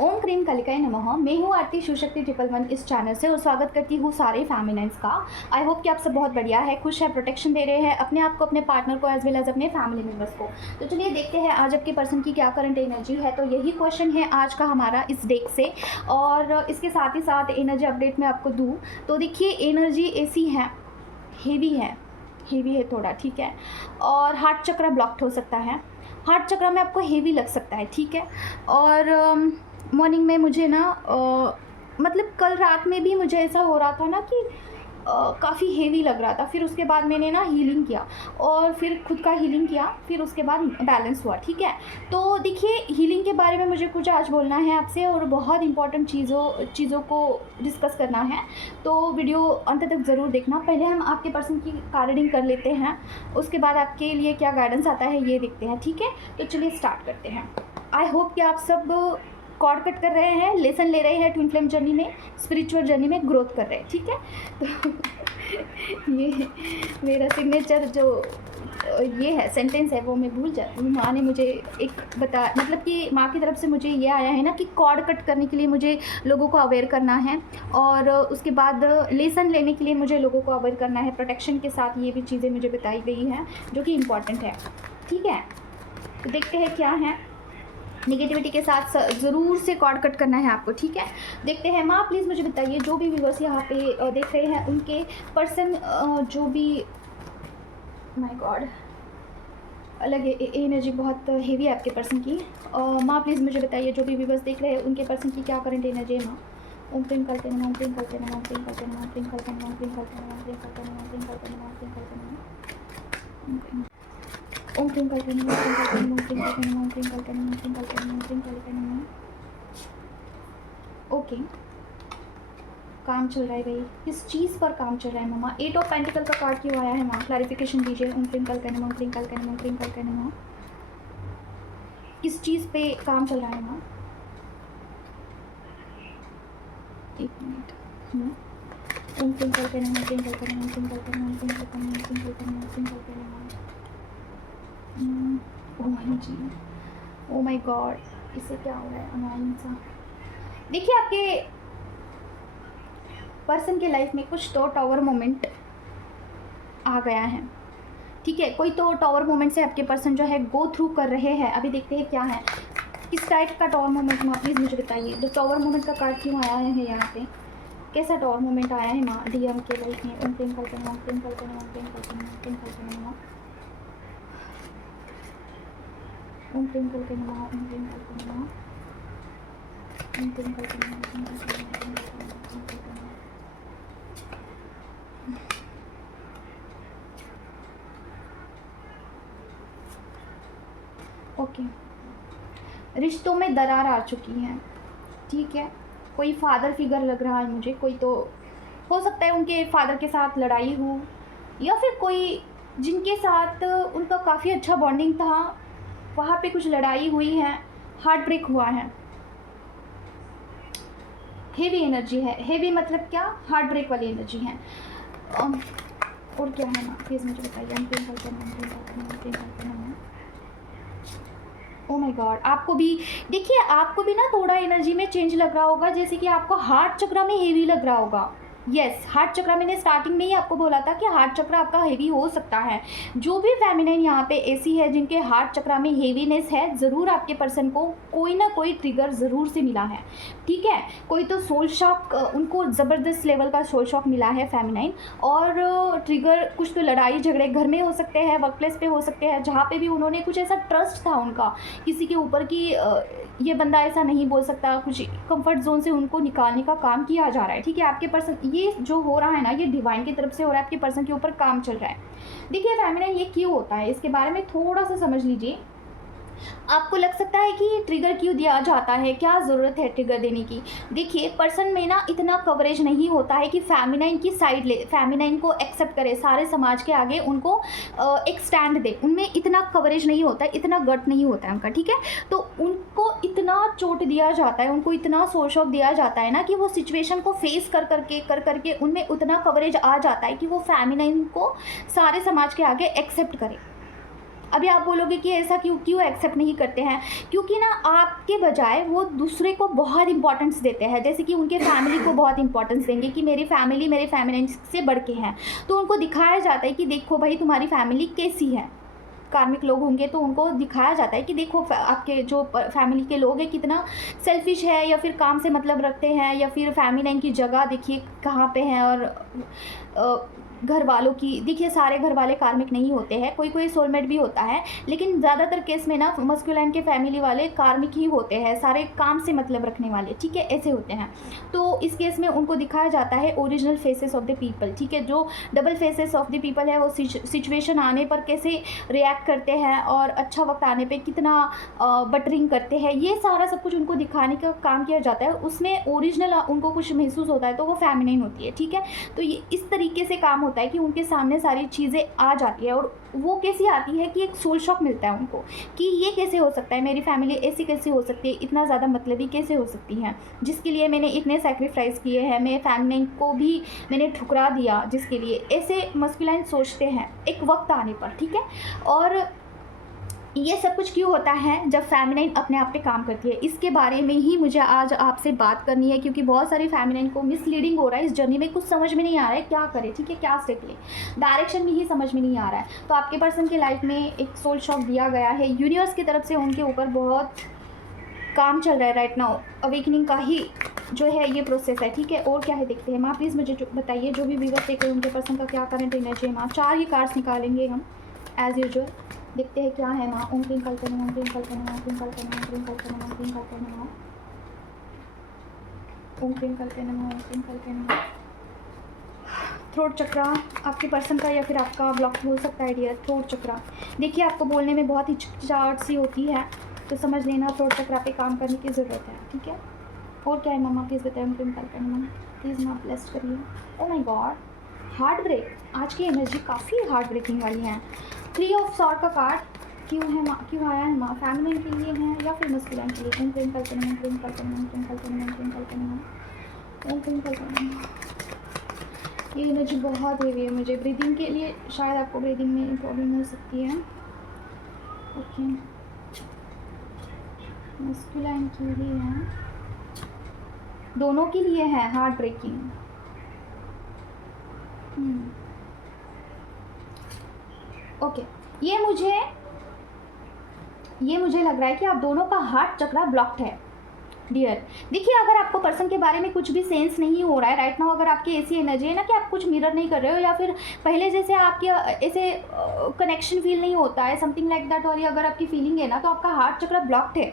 ओम cream कालिकाय नमः। मैं हूँ आरती शिवशक्ति 111 इस चैनल से और स्वागत करती हूँ सारे फैमिनाइंस का। आई होप कि आप सब बहुत बढ़िया है, खुश है, प्रोटेक्शन दे रहे हैं अपने आप को, अपने पार्टनर को, एज वेल एज अपने फैमिली मेम्बर्स को। तो चलिए देखते हैं आज आपके पर्सन की क्या करंट एनर्जी है। तो यही क्वेश्चन है आज का हमारा इस डेक से, और इसके साथ ही साथ एनर्जी अपडेट मैं आपको दूँ तो देखिए एनर्जी ऐसी है, हेवी है थोड़ा, ठीक है। और हार्ट चक्र ब्लॉक्ड हो सकता है, हार्ट चक्र में आपको हेवी लग सकता है, ठीक है। और मॉर्निंग में मुझे ना मतलब कल रात में भी मुझे ऐसा हो रहा था ना कि काफ़ी हेवी लग रहा था। फिर उसके बाद मैंने ना हीलिंग किया और फिर खुद का हीलिंग किया, फिर उसके बाद बैलेंस हुआ, ठीक है। तो देखिए हीलिंग के बारे में मुझे कुछ आज बोलना है आपसे और बहुत इंपॉर्टेंट चीज़ों को डिस्कस करना है, तो वीडियो अंत तक ज़रूर देखना। पहले हम आपके पर्सन की कार्डिंग कर लेते हैं, उसके बाद आपके लिए क्या गाइडेंस आता है ये देखते हैं, ठीक है। तो चलिए स्टार्ट करते हैं। आई होप कि आप सब कॉर्ड कट कर रहे हैं, लेसन ले रहे हैं, ट्विन फ्लेम जर्नी में, स्पिरिचुअल जर्नी में ग्रोथ कर रहे हैं, ठीक है। तो ये मेरा सिग्नेचर जो ये है सेंटेंस है वो मैं भूल जाती हूँ। माँ ने मुझे एक मतलब कि माँ की तरफ से मुझे ये आया है ना कि कॉर्ड कट करने के लिए मुझे लोगों को अवेयर करना है, और उसके बाद लेसन लेने के लिए मुझे लोगों को अवेयर करना है। प्रोटेक्शन के साथ ये भी चीज़ें मुझे बताई गई हैं जो कि इम्पॉर्टेंट है, ठीक है। तो देखते हैं क्या है। नेगेटिविटी के साथ ज़रूर से कॉर्ड कट करना है आपको, ठीक है। देखते हैं। माँ प्लीज़ मुझे बताइए जो भी व्यूअर्स यहाँ पे देख रहे हैं उनके पर्सन जो भी, माय गॉड अलग एनर्जी बहुत हेवी है आपके पर्सन की। माँ प्लीज़ मुझे बताइए जो भी व्यूअर्स देख रहे हैं उनके पर्सन की क्या करंट एनर्जी है। माँ ओम प्रेम करते नमः, ओम प्रेम करते नमः, ओम प्रेम करते नमः, ओम प्रेम करते नमः, ओम प्रेम करते नमः, ओम प्रेम करते नमः, ओम प्रेम करते नमः, ओम प्रेम करते नमः, ओम प्रेम करते नमः, ओम प्रेम करते नमः, ओम प्रेम करते नमः, ओम प्रेम करते नमः, ओम प्रेम करते नमः, ओम प्रेम करते नमः। ओके, काम चल रहा है भाई, किस चीज़ पर काम चल रहा है मम्मा। 8 ऑफ पेंटिकल का कार्ड क्यों आया है माँ, क्लैरिफिकेशन दीजिए। ओम प्रेम करते नमः, ओम प्रेम करते नमः, ओम प्रेम करते नमः। किस चीज़ पे काम चल रहा है माँ। एक मिनट। ओम प्रेम करते नमः, ओम प्रेम करते नमः, ओम प्रेम करते नमः, ओम प्रेम करते नमः, ओम प्रेम करते नमः, ओम प्रेम करते नमः। ओह जी, ओ माय गॉड, इससे क्या हो रहा है अनोइंग सा। देखिए आपके पर्सन के लाइफ में कुछ तो टावर मोमेंट आ गया है, ठीक है। कोई तो टावर मोमेंट से आपके पर्सन जो है गो थ्रू कर रहे हैं। अभी देखते हैं क्या है, किस टाइप का टावर मोमेंट। माँ प्लीज़ मुझे बताइए जो टावर मोमेंट का कार्ड क्यों आया है यहाँ पे, कैसा टावर मोमेंट आया है माँ डीएम के लाइफ में। ओम प्रेम करते नमः, ओम प्रेम करते नमः, ओम प्रेम करते नमः, ओम प्रेम करते नमः, ओम प्रेम करते नमः, ओम प्रेम करते नमः, ओम प्रेम करते नमः, ओम प्रेम करते नमः, ओम प्रेम करते नमः, ओम प्रेम करते नमः। ओके, रिश्तों में दरार आ चुकी है, ठीक है। कोई फादर फिगर लग रहा है मुझे, कोई तो हो सकता है उनके फादर के साथ लड़ाई हो, या फिर कोई जिनके साथ उनका काफ़ी अच्छा बॉन्डिंग था वहाँ पे कुछ लड़ाई हुई है, हार्ट ब्रेक हुआ है। हेवी एनर्जी है, हेवी मतलब क्या, हार्ट ब्रेक वाली एनर्जी है। और क्या है ना प्लीज़ मुझे बताइए। हम प्रेम करते हैं, हम प्रेम करते हैं, हम प्रेम करते हैं। ओ माय गॉड, आपको भी देखिए, आपको भी ना थोड़ा एनर्जी में चेंज लग रहा होगा, जैसे कि आपको हार्ट चक्र में हेवी लग रहा होगा। यस, हार्ट चक्र मैंने स्टार्टिंग में ही आपको बोला था कि हार्ट चक्र आपका हेवी हो सकता है। जो भी फेमिनाइन यहाँ पे ऐसी है जिनके हार्ट चक्र में हेवीनेस है, ज़रूर आपके पर्सन को कोई ना कोई ट्रिगर ज़रूर से मिला है, ठीक है। कोई तो सोल शॉक, उनको ज़बरदस्त लेवल का सोल शॉक मिला है फेमिनाइन, और ट्रिगर कुछ तो लड़ाई झगड़े घर में हो सकते हैं, वर्क प्लेस पे हो सकते हैं, जहाँ पे भी उन्होंने कुछ ऐसा ट्रस्ट था उनका किसी के ऊपर कि ये बंदा ऐसा नहीं बोल सकता, कुछ कंफर्ट जोन से उनको निकालने का काम किया जा रहा है, ठीक है। आपके पर्सन ये जो हो रहा है ना, ये डिवाइन की तरफ से हो रहा है, आपके पर्सन के ऊपर काम चल रहा है। देखिए फेमिनाइन ये क्यों होता है, इसके बारे में थोड़ा सा समझ लीजिए। आपको लग सकता है कि ट्रिगर क्यों दिया जाता है, क्या ज़रूरत है ट्रिगर देने की। देखिए पर्सन में ना इतना कवरेज नहीं होता है कि फेमिनाइन की साइड ले, फेमिनाइन को एक्सेप्ट करे, सारे समाज के आगे उनको एक स्टैंड दे। उनमें इतना कवरेज नहीं होता है, इतना गट नहीं होता है उनका, ठीक है। तो उनको इतना चोट दिया जाता है, उनको इतना सोल शॉक दिया जाता है ना कि वो सिचुएशन को फेस कर करके उनमें उतना कवरेज आ जाता है कि वो फेमिनाइन को सारे समाज के आगे एक्सेप्ट करे। अभी आप बोलोगे कि ऐसा क्यों क्यों एक्सेप्ट नहीं करते हैं, क्योंकि ना आपके बजाय वो दूसरे को बहुत इंपॉर्टेंस देते हैं, जैसे कि उनके फैमिली को बहुत इंपॉर्टेंस देंगे कि मेरी फैमिली मेरे फैमिली से बढ़ के है, तो उनको दिखाया जाता है कि देखो भाई तुम्हारी फैमिली कैसी है। कार्मिक लोग होंगे तो उनको दिखाया जाता है कि देखो आपके जो फैमिली के लोग हैं कितना सेल्फिश है, या फिर काम से मतलब रखते हैं, या फिर फैमिली की जगह देखिए कहाँ पे है। और घर वालों की देखिए, सारे घर वाले कार्मिक नहीं होते हैं, कोई कोई सोलमेट भी होता है, लेकिन ज़्यादातर केस में ना मस्कुलाइन के फैमिली वाले कार्मिक ही होते हैं, सारे काम से मतलब रखने वाले, ठीक है, ऐसे होते हैं। तो इस केस में उनको दिखाया जाता है original faces of the people, ठीक है, जो double faces of the people है वो सिचुएशन आने पर कैसे रिएक्ट करते हैं और अच्छा वक्त आने पर कितना बटरिंग करते हैं, ये सारा सब कुछ उनको दिखाने का काम किया जाता है। उसमें ओरिजिनल उनको कुछ महसूस होता है तो वो फेमिनिन होती है, ठीक है। तो ये इस तरीके से काम होता है कि उनके सामने सारी चीज़ें आ जाती है, और वो कैसी आती है कि एक सोल शॉक मिलता है उनको कि ये कैसे हो सकता है, मेरी फैमिली ऐसी कैसे हो सकती है, इतना ज़्यादा मतलबी कैसे हो सकती है, जिसके लिए मैंने इतने सेक्रीफाइस किए हैं, मेरे फैमिली को भी मैंने ठुकरा दिया जिसके लिए। ऐसे मस्कुलाइन सोचते हैं एक वक्त आने पर, ठीक है। और ये सब कुछ क्यों होता है जब फेमिनाइन अपने आप पे काम करती है, इसके बारे में ही मुझे आज आपसे बात करनी है, क्योंकि बहुत सारे फेमिनाइन को मिसलीडिंग हो रहा है इस जर्नी में, कुछ समझ में नहीं आ रहा है क्या करे, ठीक है, क्या स्टेप ले, डायरेक्शन में ही समझ में नहीं आ रहा है। तो आपके पर्सन के लाइफ में एक सोल शॉक दिया गया है, यूनिवर्स की तरफ से उनके ऊपर बहुत काम चल रहा है राइट नाउ, अवेकनिंग का ही जो है ये प्रोसेस है, ठीक है। और क्या है देखते हैं माँ, प्लीज़ मुझे बताइए जो भी व्यूअर्स देख रहे हैं उनके पर्सन का क्या करंट एनर्जी है माँ। 4 ही कार्ड्स निकालेंगे हम एज यूजुअल, देखते हैं क्या है माँ। ओम क्लीं कल्पना, ओम क्लीं कल्पना, ओम क्लीं कल्पना, ओम क्लीं कल्पना, ओम क्लीं कल्पना, ओम क्लीं कल्पना, ओम क्लीं कल्पना। थ्रोट चक्रा आपके पर्सन का या फिर आपका ब्लॉक हो सकता है डियर। थ्रोट चक्रा देखिए आपको बोलने में बहुत हिचकिचाहट सी होती है, तो समझ लेना थ्रोट चक्रा पे काम करने की ज़रूरत है, ठीक है। और क्या है मम्मा प्लीज़ बताएं, ओम क्लीं कल्पना मम्मा प्लीज़ माँ ब्लेस्ड करिए। Oh my god, heart break, आज की एनर्जी काफ़ी हार्ट ब्रेकिंग वाली है। 3 ऑफ सॉर्ड का कार्ड क्यों है माँ, क्यों आया है माँ, फैमिली के लिए है या फिर मस्कुलाइन के लिए। ओम क्लीं कल्पना, ओम क्लीं कल्पना, ओम क्लीं कल्पना, ओम क्लीं कल्पना, ओम क्लीं कल्पना। ये एनर्जी बहुत हेवी है मुझे, ब्रीदिंग के लिए शायद आपको ब्रीदिंग में प्रॉब्लम हो सकती है, ओके। मस्कुलाइन के लिए है, दोनों के लिए है हार्ट ब्रेकिंग। ओके, ये मुझे लग रहा है कि आप दोनों का हार्ट चक्रा ब्लॉक्ड है डियर। देखिए अगर आपको पर्सन के बारे में कुछ भी सेंस नहीं हो रहा है राइट नाउ, अगर आपकी ऐसी एनर्जी है ना कि आप कुछ मिरर नहीं कर रहे हो, या फिर पहले जैसे आपकी ऐसे कनेक्शन फील नहीं होता है, समथिंग लाइक दैट वाली अगर आपकी फीलिंग है ना, तो आपका हार्ट चक्रा ब्लॉक्ड है,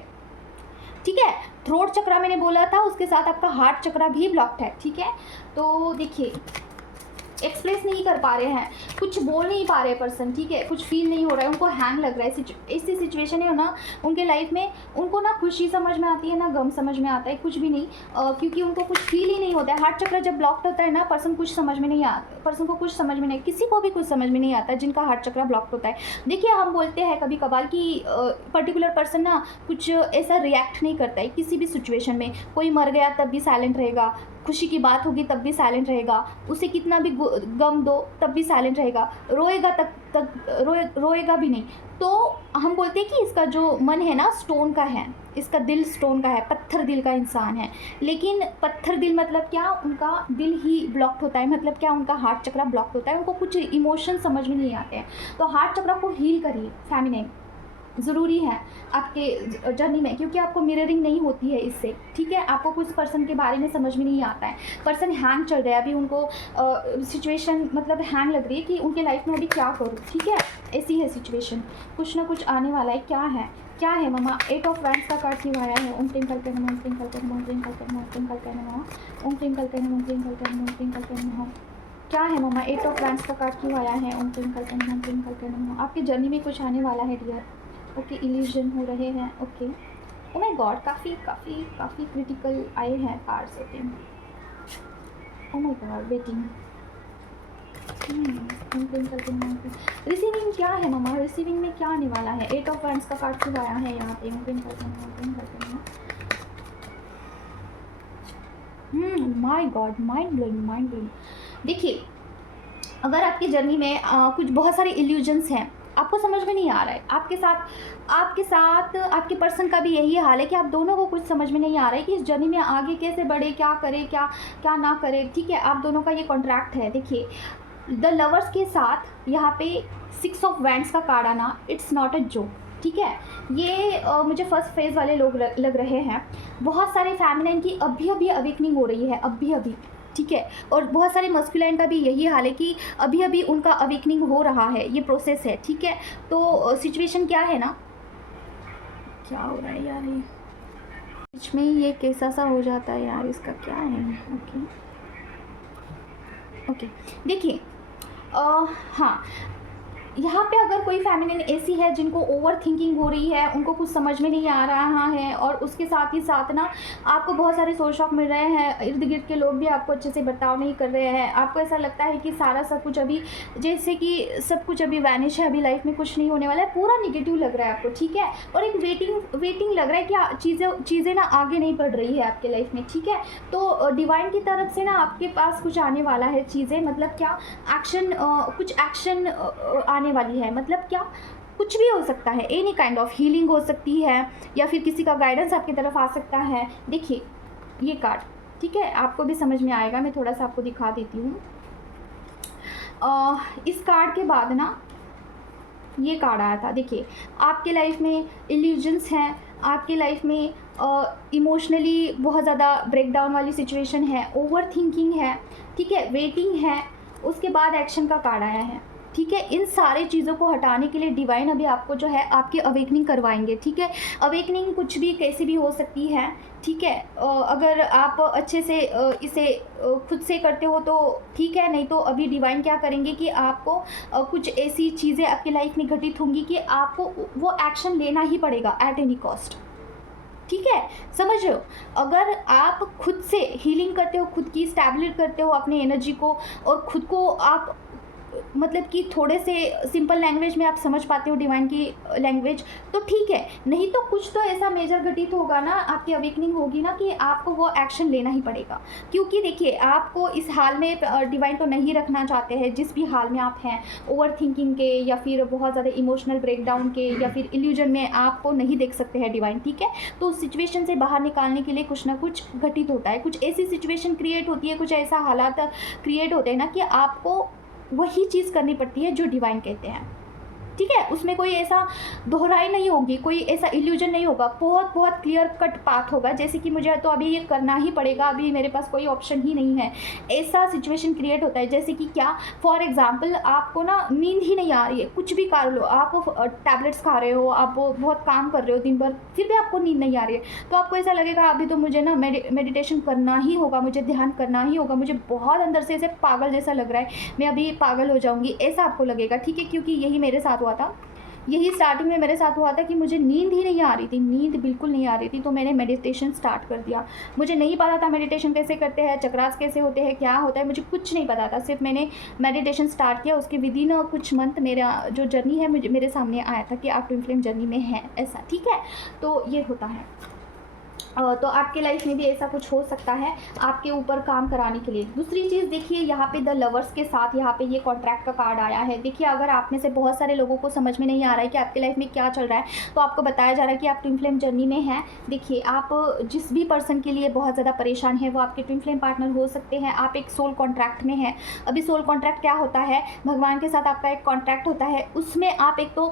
ठीक है। थ्रोट चक्रा मैंने बोला था, उसके साथ आपका हार्ट चक्रा भी ब्लॉक्ड है, ठीक है। तो देखिए एक्सप्रेस नहीं कर पा रहे हैं, कुछ बोल नहीं पा रहे पर्सन, ठीक है, कुछ फील नहीं हो रहा है, उनको हैंग लग रहा है। ऐसी सिचुएशन है ना उनके लाइफ में, उनको ना खुशी समझ में आती है ना गम समझ में आता है, कुछ भी नहीं, क्योंकि उनको कुछ फील ही नहीं होता है। हार्ट चक्र जब ब्लॉक्ड होता है ना, पर्सन कुछ समझ में नहीं आता, पर्सन को कुछ समझ में नहीं, किसी को भी कुछ समझ में नहीं आता जिनका हार्ट चक्र ब्लॉक्ड होता है। देखिए हम बोलते हैं कभी कभार कि पर्टिकुलर पर्सन ना कुछ ऐसा रिएक्ट नहीं करता है किसी भी सिचुएशन में, कोई मर गया तब भी साइलेंट रहेगा, खुशी की बात होगी तब भी साइलेंट रहेगा, उसे कितना भी गम दो तब भी साइलेंट रहेगा, रोएगा रोएगा भी नहीं। तो हम बोलते हैं कि इसका जो मन है ना स्टोन का है, इसका दिल स्टोन का है, पत्थर दिल का इंसान है। लेकिन पत्थर दिल मतलब क्या, उनका दिल ही ब्लॉक्ड होता है, मतलब क्या उनका हार्ट चक्र ब्लॉक्ड होता है, उनको कुछ इमोशन समझ में नहीं आते हैं। तो हार्ट चक्र को हील करिए, फेमिनिन ज़रूरी है आपके जर्नी में, क्योंकि आपको मिररिंग नहीं होती है इससे, ठीक है। आपको कुछ पर्सन के बारे में समझ में नहीं आता है, पर्सन हैंग चल रहा है अभी, उनको सिचुएशन मतलब हैंग लग रही है कि उनके लाइफ में अभी क्या करूँ, ठीक है। ऐसी है सिचुएशन, कुछ ना कुछ आने वाला है, क्या है मम्मा। 8 ऑफ वैंड्स का कार्ड क्यों आया है। ओम क्लीं कल्पना, ओम क्लीं कल्पना, ओम क्लीं कल्पना, ओम क्लीं कल्पना, ओम क्लीं कल्पना, ओम क्लीं कल्पना, ओम क्लीं कल्पना। क्या है मम्मा 8 ऑफ वैंड्स का कार्ड क्यों आया है। ओम क्लीं कल्पना, ओम क्लीं कल्पना। आपकी जर्नी में कुछ आने वाला है डियर, ओके। इल्यूजन हो रहे हैं, ओके। ओ माय गॉड, काफ़ी क्रिटिकल आए हैं cards, okay. O my God, waiting. Receiving क्या है मम्मा, रिसीविंग में क्या आने वाला है। 8 ऑफ वैंड्स का कार्ड क्यों आया है यहाँ पे। My God, mind blowing. देखिए अगर आपकी जर्नी में कुछ बहुत सारे इल्यूजन्स हैं, आपको समझ में नहीं आ रहा है। आपके साथ आपके पर्सन का भी यही हाल है कि आप दोनों को कुछ समझ में नहीं आ रहा है कि इस जर्नी में आगे कैसे बढ़े, क्या करे, क्या क्या ना करे। ठीक है, आप दोनों का ये कॉन्ट्रैक्ट है। देखिए द लवर्स के साथ यहाँ पे 6 ऑफ वैंड्स का कार्ड आना, इट्स नॉट अ जोक। ठीक है, ये मुझे फर्स्ट फेज़ वाले लोग लग रहे हैं। बहुत सारे फेमिनिन की अभी अभी अवेकनिंग हो रही है, अभी अभी। ठीक है, और बहुत सारे मस्कुलाइन का भी यही हाल है कि अभी अभी उनका अवेकनिंग हो रहा है, ये प्रोसेस है। ठीक है, तो सिचुएशन क्या है ना, क्या हो रहा है यार, ये बीच में ये कैसा सा हो जाता है यार, इसका क्या है। ओके ओके, देखिए हाँ, यहाँ पे अगर कोई फेमिनिन ऐसी है जिनको ओवर थिंकिंग हो रही है, उनको कुछ समझ में नहीं आ रहा है, और उसके साथ ही साथ ना आपको बहुत सारे सोल शॉक मिल रहे हैं, इर्द गिर्द के लोग भी आपको अच्छे से बर्ताव नहीं कर रहे हैं, आपको ऐसा लगता है कि सारा सब कुछ अभी जैसे कि सब कुछ अभी वैनिश है, अभी लाइफ में कुछ नहीं होने वाला है, पूरा निगेटिव लग रहा है आपको। ठीक है, और एक वेटिंग लग रहा है कि चीज़ें ना आगे नहीं बढ़ रही है आपके लाइफ में। ठीक है, तो डिवाइन की तरफ से ना आपके पास कुछ आने वाला है चीज़ें, मतलब क्या एक्शन, कुछ एक्शन आने वाली है, मतलब क्या कुछ भी हो सकता है, एनी काइंड ऑफ हीलिंग हो सकती है, या फिर किसी का गाइडेंस आपकी तरफ आ सकता है। देखिए ये कार्ड, ठीक है, आपको भी समझ में आएगा, मैं थोड़ा सा आपको दिखा देती हूँ। इस कार्ड के बाद ना ये कार्ड आया था। देखिए आपके लाइफ में इल्यूजन्स हैं, आपके लाइफ में इमोशनली बहुत ज़्यादा ब्रेकडाउन वाली सिचुएशन है, ओवर थिंकिंग है। ठीक है, वेटिंग है, उसके बाद एक्शन का कार्ड आया है। ठीक है, इन सारी चीज़ों को हटाने के लिए डिवाइन अभी आपको जो है आपकी अवेकनिंग करवाएंगे। ठीक है, अवेकनिंग कुछ भी कैसी भी हो सकती है। ठीक है, अगर आप अच्छे से इसे खुद से करते हो तो ठीक है, नहीं तो अभी डिवाइन क्या करेंगे कि आपको कुछ ऐसी चीज़ें आपकी लाइफ में घटित होंगी कि आपको वो एक्शन लेना ही पड़ेगा एट एनी कॉस्ट। ठीक है, समझ रहे हो, अगर आप खुद से हीलिंग करते हो, खुद की स्टैबिलिटी करते हो अपनी एनर्जी को, और खुद को आप मतलब कि थोड़े से सिंपल लैंग्वेज में आप समझ पाते हो डिवाइन की लैंग्वेज, तो ठीक है, नहीं तो कुछ तो ऐसा मेजर घटित होगा ना, आपकी अवेकनिंग होगी ना कि आपको वो एक्शन लेना ही पड़ेगा। क्योंकि देखिए आपको इस हाल में डिवाइन तो नहीं रखना चाहते हैं, जिस भी हाल में आप हैं, ओवर थिंकिंग के या फिर बहुत ज़्यादा इमोशनल ब्रेकडाउन के या फिर इल्यूजन में आपको नहीं देख सकते हैं डिवाइन। ठीक है, तो उस सिचुएशन से बाहर निकालने के लिए कुछ ना कुछ घटित होता है, कुछ ऐसी सिचुएशन क्रिएट होती है, कुछ ऐसा हालात क्रिएट होते हैं ना कि आपको वही चीज़ करनी पड़ती है जो डिवाइन कहते हैं। ठीक है, उसमें कोई ऐसा दोहराई नहीं होगी, कोई ऐसा इल्यूजन नहीं होगा, बहुत बहुत क्लियर कट पाथ होगा, जैसे कि मुझे तो अभी ये करना ही पड़ेगा, अभी मेरे पास कोई ऑप्शन ही नहीं है, ऐसा सिचुएशन क्रिएट होता है। जैसे कि क्या, फॉर एग्जांपल आपको ना नींद ही नहीं आ रही है, कुछ भी कर लो, आप टैबलेट्स खा रहे हो, आप बहुत काम कर रहे हो दिन भर, फिर भी आपको नींद नहीं आ रही है, तो आपको ऐसा लगेगा अभी तो मुझे ना मेडिटेशन करना ही होगा, मुझे ध्यान करना ही होगा, मुझे बहुत अंदर से ऐसे पागल जैसा लग रहा है, मैं अभी पागल हो जाऊँगी, ऐसा आपको लगेगा। ठीक है, क्योंकि यही मेरे साथ हुआ था, यही स्टार्टिंग में मेरे साथ हुआ था कि मुझे नींद ही नहीं आ रही थी, नींद बिल्कुल नहीं आ रही थी, तो मैंने मेडिटेशन स्टार्ट कर दिया। मुझे नहीं पता था मेडिटेशन कैसे करते हैं, चक्रास कैसे होते हैं, क्या होता है, मुझे कुछ नहीं पता था, सिर्फ मैंने मेडिटेशन स्टार्ट किया, उसके विदिन कुछ मंथ मेरा जो जर्नी है मेरे सामने आया था कि आप ट्विन फ्लेम जर्नी में है ऐसा। ठीक है, तो ये होता है, तो आपके लाइफ में भी ऐसा कुछ हो सकता है आपके ऊपर काम कराने के लिए। दूसरी चीज़ देखिए, यहाँ पे द लवर्स के साथ यहाँ पे ये कॉन्ट्रैक्ट का कार्ड आया है। देखिए अगर आप में से बहुत सारे लोगों को समझ में नहीं आ रहा है कि आपके लाइफ में क्या चल रहा है, तो आपको बताया जा रहा है कि आप ट्विन फ्लेम जर्नी में हैं। देखिए आप जिस भी पर्सन के लिए बहुत ज़्यादा परेशान है, वो आपके ट्विन फ्लेम पार्टनर हो सकते हैं। आप एक सोल कॉन्ट्रैक्ट में हैं। अभी सोल कॉन्ट्रैक्ट क्या होता है, भगवान के साथ आपका एक कॉन्ट्रैक्ट होता है, उसमें आप एक तो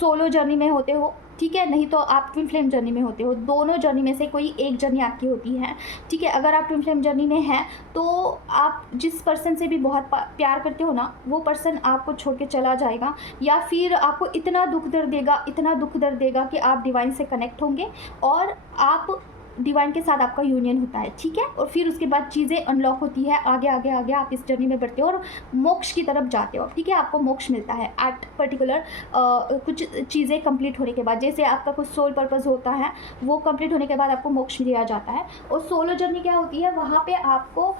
सोलो जर्नी में होते हो, ठीक है, नहीं तो आप ट्विन फ्लेम जर्नी में होते हो, दोनों जर्नी में से कोई एक जर्नी आपकी होती है। ठीक है, अगर आप ट्विन फ्लेम जर्नी में हैं तो आप जिस पर्सन से भी बहुत प्यार करते हो ना, वो पर्सन आपको छोड़ के चला जाएगा, या फिर आपको इतना दुख दर्द देगा कि आप डिवाइन से कनेक्ट होंगे और आप डिवाइन के साथ आपका यूनियन होता है। ठीक है, और फिर उसके बाद चीज़ें अनलॉक होती है, आगे आगे आगे आप इस जर्नी में बढ़ते हो और मोक्ष की तरफ जाते हो। ठीक है, आपको मोक्ष मिलता है एट पर्टिकुलर कुछ चीज़ें कंप्लीट होने के बाद, जैसे आपका कुछ सोल पर्पस होता है, वो कंप्लीट होने के बाद आपको मोक्ष दिया जाता है। और सोलो जर्नी क्या होती है, वहाँ पर आपको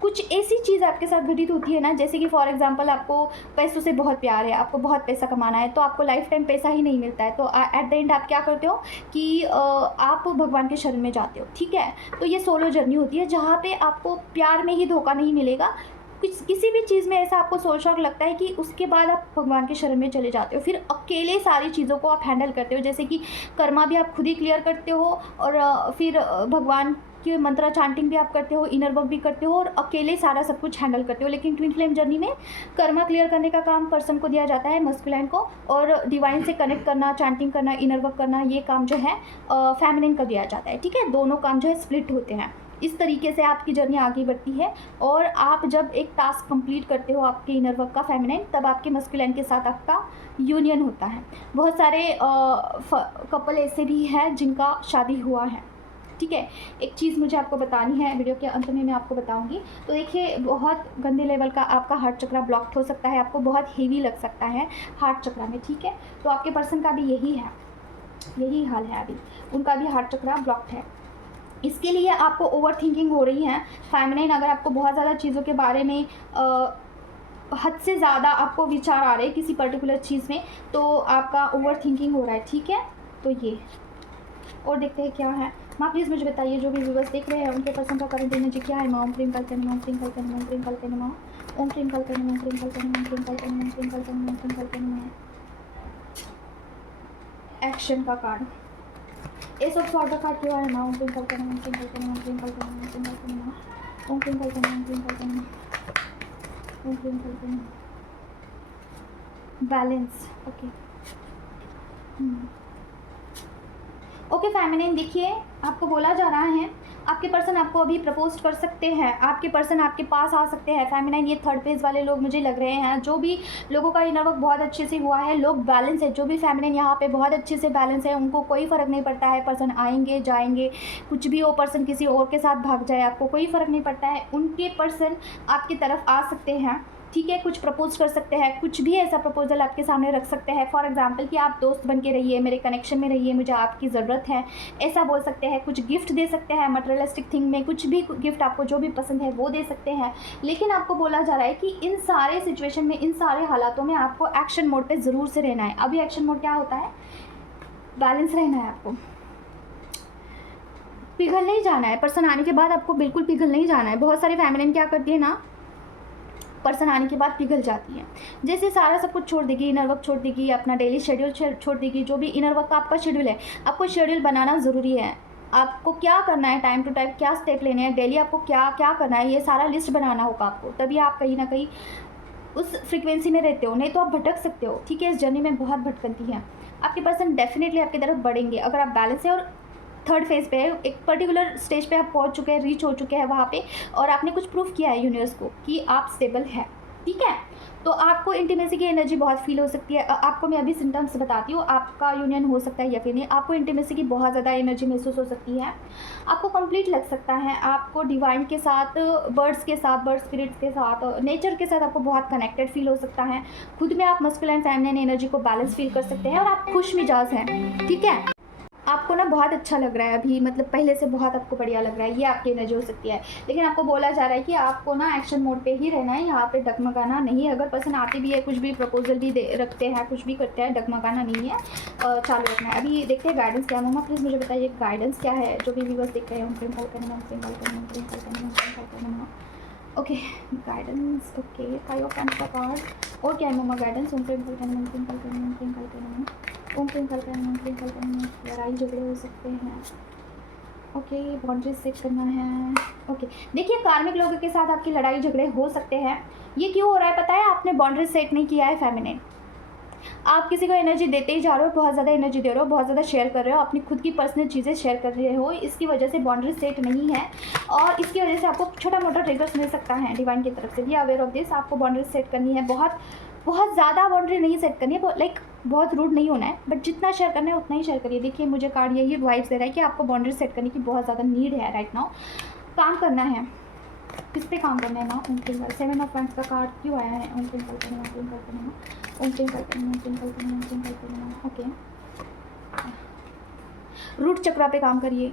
कुछ ऐसी चीज़ आपके साथ घटित होती है ना, जैसे कि फॉर एग्जांपल आपको पैसों से बहुत प्यार है, आपको बहुत पैसा कमाना है, तो आपको लाइफ टाइम पैसा ही नहीं मिलता है, तो एट द एंड आप क्या करते हो कि आप भगवान के शरण में जाते हो। ठीक है, तो ये सोलो जर्नी होती है जहाँ पे आपको प्यार में ही धोखा नहीं मिलेगा, किसी भी चीज़ में ऐसा आपको सोच शौक लगता है कि उसके बाद आप भगवान के शरण में चले जाते हो, फिर अकेले सारी चीज़ों को आप हैंडल करते हो, जैसे कि कर्मा भी आप खुद ही क्लियर करते हो और फिर भगवान के मंत्रा चांटिंग भी आप करते हो, इनर वर्क भी करते हो और अकेले सारा सब कुछ हैंडल करते हो। लेकिन ट्विन फ्लेम जर्नी में कर्मा क्लियर करने का काम पर्सन को दिया जाता है, मस्कुलाइन को, और डिवाइन से कनेक्ट करना, चांटिंग करना, इनर वर्क करना, ये काम जो है फेमिनिन को दिया जाता है। ठीक है, दोनों काम जो है स्प्लिट होते हैं। इस तरीके से आपकी जर्नी आगे बढ़ती है और आप जब एक टास्क कंप्लीट करते हो आपके इनर वर्क का फेमिनाइन, तब आपके मस्कुलाइन के साथ आपका यूनियन होता है। बहुत सारे कपल ऐसे भी हैं जिनका शादी हुआ है। ठीक है, एक चीज़ मुझे आपको बतानी है, वीडियो के अंत में मैं आपको बताऊंगी। तो देखिए, बहुत गंदे लेवल का आपका हार्ट चक्रा ब्लॉक्ड हो सकता है, आपको बहुत हेवी लग सकता है हार्ट चक्रा में। ठीक है, तो आपके पर्सन का भी यही हाल है, अभी उनका भी हार्ट चक्रा ब्लॉक्ड है। इसके लिए आपको ओवर थिंकिंग हो रही है फेमिनाइन। अगर आपको बहुत ज़्यादा चीज़ों के बारे में हद से ज़्यादा आपको विचार आ रहे हैं किसी पर्टिकुलर चीज़ में, तो आपका ओवर थिंकिंग हो रहा है। ठीक है, तो ये और देखते हैं क्या है। माँ प्लीज़ मुझे बताइए, जो भी व्यूअर्स देख रहे हैं उनके पर्सन का करंट एनर्जी क्या है। माँ ओम क्रीम कल्पना, ओम क्रीम कल्पना, ओम क्रीम कल्पना, ओम क्रीम कल्पना, ओम क्रीम कल्पना, ओम क्रीम कल्पना, ओम क्रीम कल्पना, ओम क्रीम कल्पना। एक्शन का कार्ड, एस ऑफ स्वॉर्ड का कार्ड क्यों है। माँ ओम क्रीम कल्पना, ओम क्रीम कल्पना, ओम क्रीम कल्पना, ओम क्रीम कल्पना, ओम क्रीम कल्पना, ओम क्रीम कल्पना, ओम क्रीम कल्पना। बैलेंस, ओके ओके फेमिनिन, देखिए आपको बोला जा रहा है आपके पर्सन आपको अभी प्रपोज कर सकते हैं, आपके पर्सन आपके पास आ सकते हैं। फेमिनिन, ये थर्ड फेज वाले लोग मुझे लग रहे हैं, जो भी लोगों का इनर वर्क बहुत अच्छे से हुआ है, लोग बैलेंस है। जो भी फेमिनिन यहाँ पे बहुत अच्छे से बैलेंस है, उनको कोई फ़र्क नहीं पड़ता है पर्सन आएंगे जाएंगे, कुछ भी हो, पर्सन किसी और के साथ भाग जाए, आपको कोई फ़र्क नहीं पड़ता है। उनके पर्सन आपकी तरफ आ सकते हैं। ठीक है, कुछ प्रपोज कर सकते हैं, कुछ भी ऐसा प्रपोजल आपके सामने रख सकते हैं। फॉर एग्जांपल कि आप दोस्त बन के रहिए, मेरे कनेक्शन में रहिए, मुझे आपकी ज़रूरत है, ऐसा बोल सकते हैं। कुछ गिफ्ट दे सकते हैं, मटेरियलिस्टिक थिंग में कुछ भी गिफ्ट आपको जो भी पसंद है वो दे सकते हैं। लेकिन आपको बोला जा रहा है कि इन सारे सिचुएशन में, इन सारे हालातों में आपको एक्शन मोड पर ज़रूर से रहना है। अभी एक्शन मोड क्या होता है, बैलेंस रहना है, आपको पिघल नहीं जाना है। पर्सन आने के बाद आपको बिल्कुल पिघल नहीं जाना है। बहुत सारे फेमिनिन क्या करती है ना, पर्सन आने के बाद पिघल जाती है, जैसे सारा सब कुछ छोड़ देगी, इनर वर्क छोड़ देगी, अपना डेली शेड्यूल छोड़ देगी। जो भी इनर वर्क का आपका शेड्यूल है, आपको शेड्यूल बनाना ज़रूरी है। आपको क्या करना है, टाइम टू टाइम क्या स्टेप लेने हैं, डेली आपको क्या क्या करना है, ये सारा लिस्ट बनाना होगा आपको, तभी आप कहीं ना कहीं उस फ्रीक्वेंसी में रहते हो, नहीं तो आप भटक सकते हो। ठीक है, इस जर्नी में बहुत भटकती है। आपके पर्सन डेफिनेटली आपकी तरफ बढ़ेंगे अगर आप बैलेंस है और थर्ड फेज पे है, एक पर्टिकुलर स्टेज पे आप पहुंच चुके हैं, रीच हो चुके हैं वहाँ पे, और आपने कुछ प्रूफ किया है यूनिवर्स को कि आप स्टेबल है। ठीक है, तो आपको इंटीमेसी की एनर्जी बहुत फील हो सकती है। आपको मैं अभी सिम्टम्स बताती हूँ, आपका यूनियन हो सकता है या फिर नहीं। आपको इंटीमेसी की बहुत ज़्यादा एनर्जी महसूस हो सकती है, आपको कंप्लीट लग सकता है, आपको डिवाइन के साथ, बर्ड्स के साथ, बर्ड स्पिरिट्स के साथ, नेचर के साथ आपको बहुत कनेक्टेड फील हो सकता है। खुद में आप मस्कुलाइन फेमिनिन एनर्जी को बैलेंस फील कर सकते हैं और आप खुश मिजाज हैं। ठीक है, आपको ना बहुत अच्छा लग रहा है अभी, मतलब पहले से बहुत आपको बढ़िया लग रहा है, ये आपकी एनर्जी हो सकती है। लेकिन आपको बोला जा रहा है कि आपको ना एक्शन मोड पे ही रहना है, यहाँ पे डगमगाना नहीं है। अगर पर्सन आते भी है, कुछ भी प्रपोजल भी रखते हैं, कुछ भी करते हैं, डगमगाना नहीं है, चालू रखना है। अभी देखते हैं गाइडेंस क्या है। मम्मा प्लीज़ मुझे बताइए गाइडेंस क्या है, जो भी व्यूअर्स देख रहे हैं। Okay, guidance, okay, five of wands का कार्ड, और क्या है मम्मा गाइडेंस। लड़ाई झगड़े हो सकते हैं, ओके, बाउंड्रीज सेट करना है। ओके, देखिए कार्मिक लोगों के साथ आपकी लड़ाई झगड़े हो सकते हैं। ये क्यों हो रहा है पता है, आपने बाउंड्रीज सेट नहीं किया है फेमिनिन। आप किसी को एनर्जी देते ही जा रहे हो, बहुत ज़्यादा एनर्जी दे रहे हो, बहुत ज़्यादा शेयर कर रहे हो, अपनी खुद की पर्सनल चीज़ें शेयर कर रहे हो, इसकी वजह से बाउंड्री सेट नहीं है और इसकी वजह से आपको छोटा मोटा ट्रिगर्स मिल सकता है डिवाइन की तरफ से। बी अवेयर ऑफ दिस, आपको बाउंड्री सेट करनी है, बहुत ज़्यादा बाउंड्री नहीं सेट करनी है, लाइक बहुत रूड नहीं होना है, बट जितना शेयर करना है उतना ही शेयर करिए। देखिए मुझे कार्ड यही वाइब्स दे रहा है कि आपको बाउंड्री सेट करने की बहुत ज़्यादा नीड है राइट नाउ। काम करना है, किस पे काम करना है ना। ओम ट्विंकल, 7 ऑफ वांड्स का कार्ड क्यों आया है। ओम ट्विंकल करना, ओम ट्विंकल करना, ओम ट्विंकल करना, ओम ट्विंकल करना, ओम ट्विंकल करना। ओके, रूट चक्रा पे काम करिए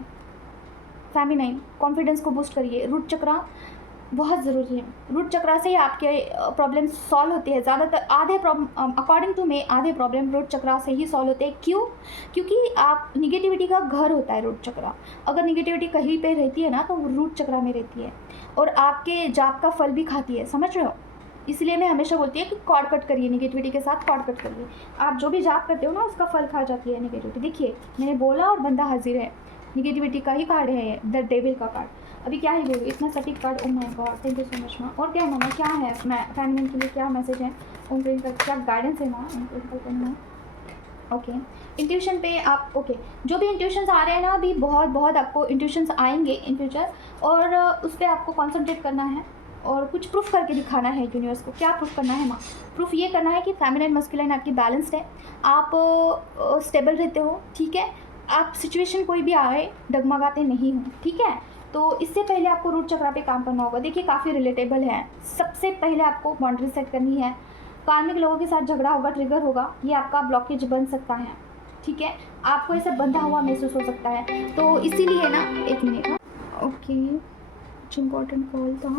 फेमिनाइन, कॉन्फिडेंस को बूस्ट करिए। रूट चक्रा बहुत ज़रूरी है, रूट चक्रा से ही आपके प्रॉब्लम सॉल्व होते हैं। ज़्यादातर आधे प्रॉब्लम, अकॉर्डिंग टू मे, आधे प्रॉब्लम रूट चक्रा से ही सॉल्व होते हैं। क्यों? क्योंकि आप निगेटिविटी का घर होता है रूट चक्रा। अगर निगेटिविटी कहीं पे रहती है ना तो रूट चक्रा में रहती है। और आपके जाप का फल भी खाती है, समझ रहे हो। इसलिए मैं हमेशा बोलती है कि कॉर्ड कट करिए, नेगेटिविटी के साथ कॉर्ड कट करिए। आप जो भी जाप करते हो ना उसका फल खा जाती है नेगेटिविटी। देखिए मैंने बोला और बंदा हाजिर है, नेगेटिविटी का ही कार्ड है ये, द डेविल का कार्ड। अभी क्या ही बोलूँ, इतना सटीक card. O my God, thank you so much माँ। और क्या मामा, क्या है फैमिली के लिए क्या मैसेज है, उनके क्या गाइडेंस है माँ, ओके। इंट्यूशन पे आप ओके, जो भी इंट्यूशंस आ रहे हैं ना अभी बहुत आपको इंट्यूशंस आएंगे इन फ्यूचर, और उस पर आपको कॉन्सेंट्रेट करना है और कुछ प्रूफ करके दिखाना है यूनिवर्स को। क्या प्रूफ करना है माँ? प्रूफ ये करना है कि फेमिनिन मस्कुलिन आपकी बैलेंस्ड है, आप स्टेबल रहते हो, ठीक है। आप सिचुएशन कोई भी आए डगमगाते नहीं हो, ठीक है। तो इससे पहले आपको रूट चक्रा पे काम करना होगा। देखिए काफ़ी रिलेटेबल है। सबसे पहले आपको बाउंड्री सेट करनी है। कार्मिक लोगों के साथ झगड़ा होगा, ट्रिगर होगा, ये आपका ब्लॉकेज बन सकता है, ठीक है। आपको ऐसा बंधा हुआ महसूस हो सकता है, तो इसीलिए ना, एक मिनट, ओके, कुछ इम्पोर्टेंट कॉल था।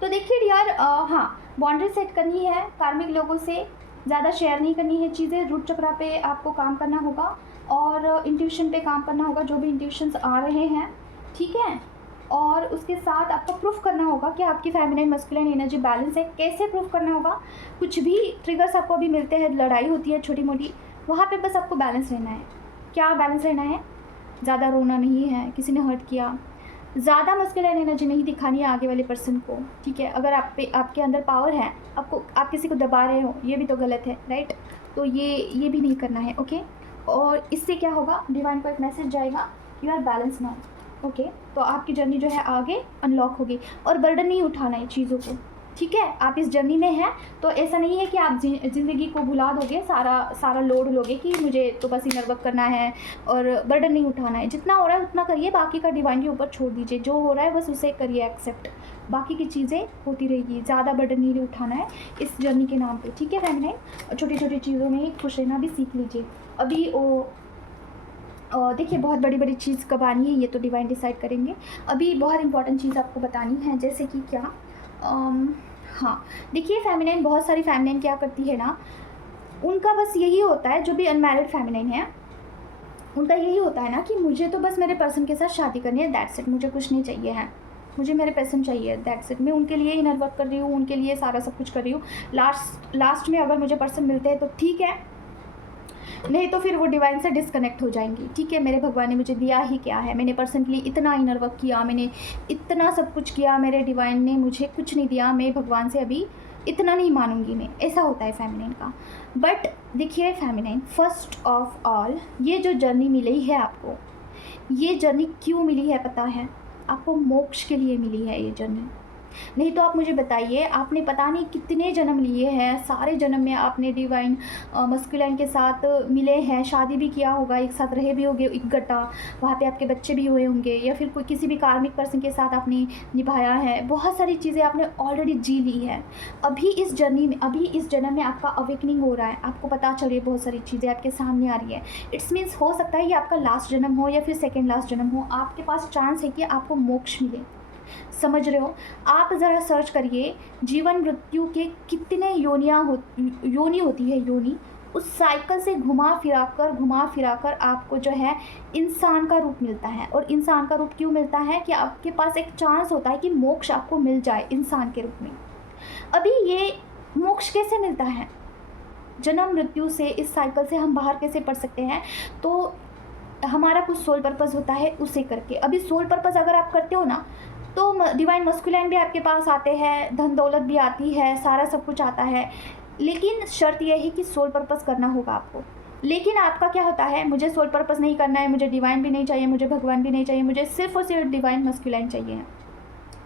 तो देखिए डियर, हाँ, बाउंड्री सेट करनी है, कार्मिक लोगों से ज़्यादा शेयर नहीं करनी है चीज़ें। रूट चक्रा पे आपको काम करना होगा और इंट्यूशन पे काम करना होगा, जो भी इंट्यूशंस आ रहे हैं, ठीक है। और उसके साथ आपको प्रूफ करना होगा कि आपकी फेमिनिन मस्कुलिन एनर्जी बैलेंस है। कैसे प्रूफ करना होगा? कुछ भी ट्रिगर्स आपको अभी मिलते हैं, लड़ाई होती है छोटी मोटी, वहाँ पे बस आपको बैलेंस रहना है। क्या बैलेंस रहना है? ज़्यादा रोना नहीं है, किसी ने हर्ट किया, ज़्यादा मस्कुलिन एनर्जी नहीं दिखानी है आगे वाले पर्सन को, ठीक है। अगर आपके अंदर पावर है, आप किसी को दबा रहे हो, ये भी तो गलत है, राइट। तो ये भी नहीं करना है, ओके। और इससे क्या होगा, डिवाइन को एक मैसेज जाएगा, you are balance now, okay. तो आपकी जर्नी जो है आगे अनलॉक होगी। और बर्डन नहीं उठाना है चीज़ों को, ठीक है। आप इस जर्नी में हैं तो ऐसा नहीं है कि आप ज़िंदगी को भुला दोगे, सारा लोड लोगे कि मुझे तो बस इनर वर्क करना है, और बर्डन नहीं उठाना है। जितना हो रहा है उतना करिए, बाकी का डिवाइन के ऊपर छोड़ दीजिए। जो हो रहा है बस उसे करिए एक्सेप्ट, बाकी की चीज़ें होती रहेगी। ज़्यादा बर्डन नहीं उठाना है इस जर्नी के नाम पे, ठीक है फैमिली। छोटी छोटी चीज़ों में खुश रहना भी सीख लीजिए। अभी देखिए बहुत बड़ी चीज़ कब आनी है ये तो डिवाइन डिसाइड करेंगे। अभी बहुत इंपॉर्टेंट चीज़ आपको बतानी है, जैसे कि क्या, हाँ देखिए फेमिनिन, बहुत सारी फेमिनिन क्या करती है ना, उनका बस यही होता है, जो भी अनमैरिड फेमिनिन है उनका यही होता है ना कि मुझे तो बस मेरे पर्सन के साथ शादी करनी है, दैट्स इट, मुझे कुछ नहीं चाहिए है, मुझे मेरे पर्सन चाहिए, दैट्स इट। मैं उनके लिए इनर वर्क कर रही हूँ, उनके लिए सारा सब कुछ कर रही हूँ। लास्ट में अगर मुझे पर्सन मिलते हैं तो ठीक है, नहीं तो फिर वो डिवाइन से डिस्कनेक्ट हो जाएंगी, ठीक है। मेरे भगवान ने मुझे दिया ही क्या है, मैंने पर्सन के लिए इतना इनर वर्क किया, मैंने इतना सब कुछ किया, मेरे डिवाइन ने मुझे कुछ नहीं दिया, मैं भगवान से अभी इतना नहीं मानूंगी मैं। ऐसा होता है फेमिनिन का। बट देखिए फेमिनिन, फर्स्ट ऑफ ऑल ये जो जर्नी मिली है आपको, ये जर्नी क्यों मिली है पता है? आपको मोक्ष के लिए मिली है ये जर्नी। नहीं तो आप मुझे बताइए, आपने पता नहीं कितने जन्म लिए हैं, सारे जन्म में आपने डिवाइन मस्कुलिन के साथ मिले हैं, शादी भी किया होगा, एक साथ रहे भी होंगे इकट्ठा, वहाँ पे आपके बच्चे भी हुए होंगे, या फिर कोई किसी भी कार्मिक पर्सन के साथ आपने निभाया है। बहुत सारी चीज़ें आपने ऑलरेडी जी ली है। अभी इस जर्नी में, अभी इस जन्म में आपका अवेकनिंग हो रहा है, आपको पता चल रही है, बहुत सारी चीज़ें आपके सामने आ रही है। इट्स मीन्स हो सकता है ये आपका लास्ट जन्म हो या फिर सेकेंड लास्ट जन्म हो, आपके पास चांस है कि आपको मोक्ष मिले। समझ रहे हो? आप ज़रा सर्च करिए, जीवन मृत्यु के कितने योनि होती है, योनि। उस साइकिल से घुमा फिरा कर आपको जो है इंसान का रूप मिलता है। और इंसान का रूप क्यों मिलता है? कि आपके पास एक चांस होता है कि मोक्ष आपको मिल जाए इंसान के रूप में। अभी ये मोक्ष कैसे मिलता है? जन्म मृत्यु से, इस साइकिल से हम बाहर कैसे पड़ सकते हैं? तो हमारा कुछ सोल पर्पस होता है, उसे करके। अभी सोल पर्पस अगर आप करते हो ना, तो डिवाइन मस्कुलिन भी आपके पास आते हैं, धन दौलत भी आती है, सारा सब कुछ आता है। लेकिन शर्त यह है कि सोल पर्पस करना होगा आपको। लेकिन आपका क्या होता है, मुझे सोल पर्पस नहीं करना है, मुझे डिवाइन भी नहीं चाहिए, मुझे भगवान भी नहीं चाहिए, मुझे सिर्फ और सिर्फ डिवाइन मस्कुलिन चाहिए।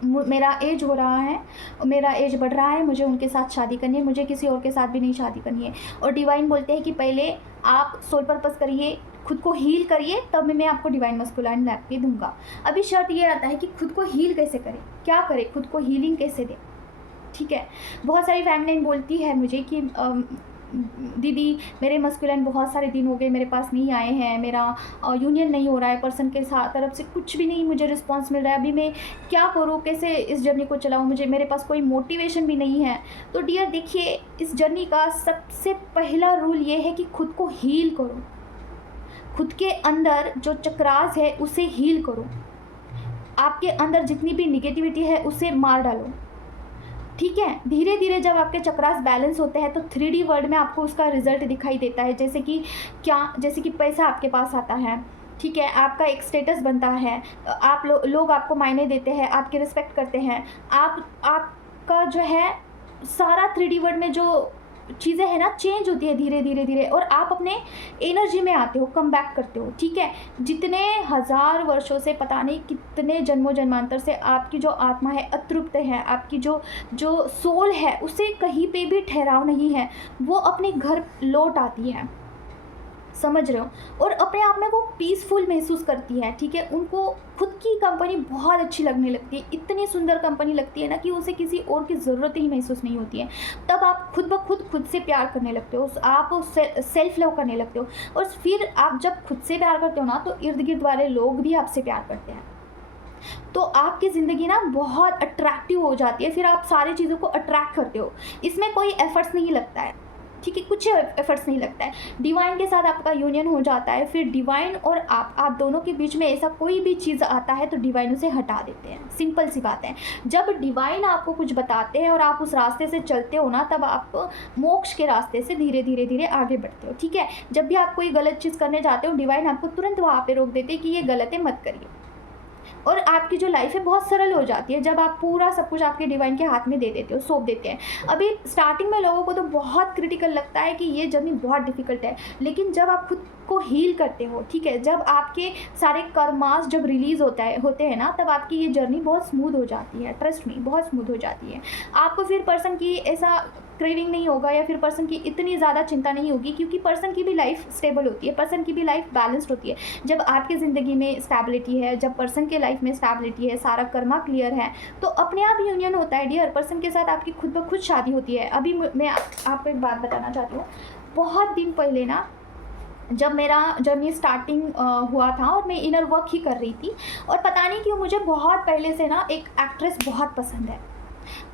मेरा एज हो रहा है, मेरा एज बढ़ रहा है, मुझे उनके साथ शादी करनी है, मुझे किसी और के साथ भी नहीं शादी करनी है। और डिवाइन बोलते हैं कि पहले आप सोल पर्पस करिए, खुद को हील करिए, तब मैं आपको डिवाइन मस्कुलिन ला के दूंगा। अभी शर्त ये आता है कि खुद को हील कैसे करें, क्या करें, खुद को हीलिंग कैसे दें, ठीक है। बहुत सारी फेमिनिन बोलती है मुझे कि दीदी मेरे मस्कुलिन बहुत सारे दिन हो गए मेरे पास नहीं आए हैं, मेरा यूनियन नहीं हो रहा है, पर्सन के साथ तरफ से कुछ भी नहीं मुझे रिस्पांस मिल रहा है, अभी मैं क्या करूँ, कैसे इस जर्नी को चलाऊँ, मेरे पास कोई मोटिवेशन भी नहीं है। तो डियर देखिए, इस जर्नी का सबसे पहला रूल ये है कि खुद को हील करो, खुद के अंदर जो चक्रास है उसे हील करो। आपके अंदर जितनी भी निगेटिविटी है उसे मार डालो, ठीक है। धीरे धीरे जब आपके चक्रास बैलेंस होते हैं तो 3D वर्ल्ड में आपको उसका रिजल्ट दिखाई देता है। जैसे कि पैसा आपके पास आता है, ठीक है, आपका एक स्टेटस बनता है, लोग आपको मायने देते हैं, आपकी रिस्पेक्ट करते हैं, आपका जो है सारा 3D वर्ल्ड में जो चीज़ें हैं ना चेंज होती है धीरे धीरे धीरे, और आप अपने एनर्जी में आते हो, कम बैक करते हो, ठीक है। जितने हज़ार वर्षों से, पता नहीं कितने जन्मों जन्मांतर से आपकी जो आत्मा है अतृप्त है, आपकी जो जो सोल है उसे कहीं पे भी ठहराव नहीं है, वो अपने घर लौट आती है, समझ रहे हो, और अपने आप में वो पीसफुल महसूस करती है, ठीक है। उनको खुद की कंपनी बहुत अच्छी लगने लगती है, इतनी सुंदर कंपनी लगती है ना कि उसे किसी और की ज़रूरत ही महसूस नहीं होती है। तब आप खुद ब खुद से प्यार करने लगते हो, आप सेल्फ लव करने लगते हो, और फिर आप जब खुद से प्यार करते हो ना तो इर्द गिर्द वाले लोग भी आपसे प्यार करते हैं, तो आपकी ज़िंदगी ना बहुत अट्रैक्टिव हो जाती है। फिर आप सारी चीज़ों को अट्रैक्ट करते हो, इसमें कोई एफर्ट्स नहीं लगता है, ठीक है, कुछ एफर्ट्स नहीं लगता है। डिवाइन के साथ आपका यूनियन हो जाता है, फिर डिवाइन और आप दोनों के बीच में ऐसा कोई भी चीज़ आता है तो डिवाइन उसे हटा देते हैं, सिंपल सी बात है। जब डिवाइन आपको कुछ बताते हैं और आप उस रास्ते से चलते हो ना, तब आप मोक्ष के रास्ते से धीरे धीरे धीरे आगे बढ़ते हो, ठीक है। जब भी आप कोई गलत चीज़ करने जाते हो, डिवाइन आपको तुरंत वहाँ पर रोक देते हैं कि ये गलत है, मत करिए, और आपकी जो लाइफ है बहुत सरल हो जाती है जब आप पूरा सब कुछ आपके डिवाइन के हाथ में दे देते हो, सौंप देते हैं। अभी स्टार्टिंग में लोगों को तो बहुत क्रिटिकल लगता है कि ये जर्नी बहुत डिफिकल्ट है, लेकिन जब आप खुद को हील करते हो, ठीक है, जब आपके सारे कर्मास जब रिलीज़ होते हैं ना, तब आपकी ये जर्नी बहुत स्मूथ हो जाती है, ट्रस्ट मी, बहुत स्मूथ हो जाती है। आपको फिर पर्सन की ऐसा क्रेविंग नहीं होगा, या फिर पर्सन की इतनी ज़्यादा चिंता नहीं होगी, क्योंकि पर्सन की भी लाइफ स्टेबल होती है, पर्सन की भी लाइफ बैलेंस्ड होती है। जब आपकी ज़िंदगी में स्टेबिलिटी है, जब पर्सन के लाइफ में स्टेबिलिटी है, सारा कर्मा क्लियर है, तो अपने आप यूनियन होता है डियर। पर्सन के साथ आपकी खुद ब खुद शादी होती है। अभी मैं आपको एक बात बताना चाहती हूँ। बहुत दिन पहले ना, जब मेरा जर्नी स्टार्टिंग हुआ था और मैं इनर वर्क ही कर रही थी, और पता नहीं क्यों मुझे बहुत पहले से ना एक एक्ट्रेस बहुत पसंद है।